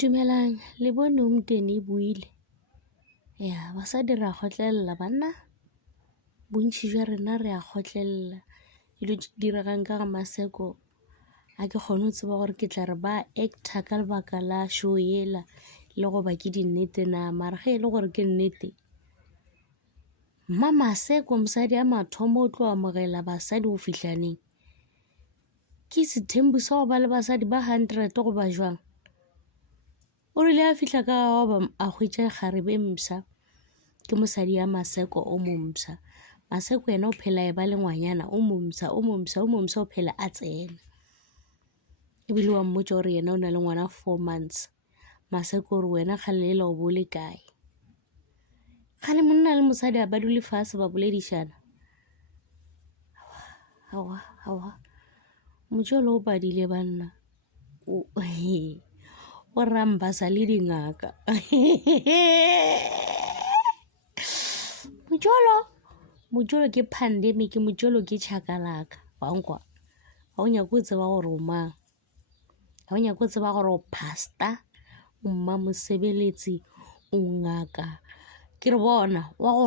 Dumelang, le bone Umteni e buile. Ya, basadi re a kgotlelela banna. Bontši jwa rena re a kgotlelela. Dilo di diregang ka ga Maseko a ke kgone go tseba gore ke tla re ba actor ka lebaka la show ela le go ba ke dinnete na mara ge e le gore ke nnete. Mma Maseko mosadi a mathomo o tlo amogela basadi go fitlhaneng. Ke sethembu sa go ba le basadi ba 100 go ba jwang. O rile a fihla ka a hwetša kgarebe msa ke mosadi ya Maseko o momsa. Maseko yena o phela e ba le ngwanyana o momsa o phela a tsena. Ebile wa mmotša gore yena o na le ngwana 4 months. Maseko gore wena kgalela o bole kae. Kgale monna le mosadi a ba dule fase ba boledišana. Hawa motšolo o padile banna o rambasa le dingaka. Motšolo ke pandemic, motšolo ke chakalaka wankwa. Ha o nyako tseba gore o mang, ha o nyako tseba gore o pastor, o mma mosebeletsi, o ngaka, ke re bona wa go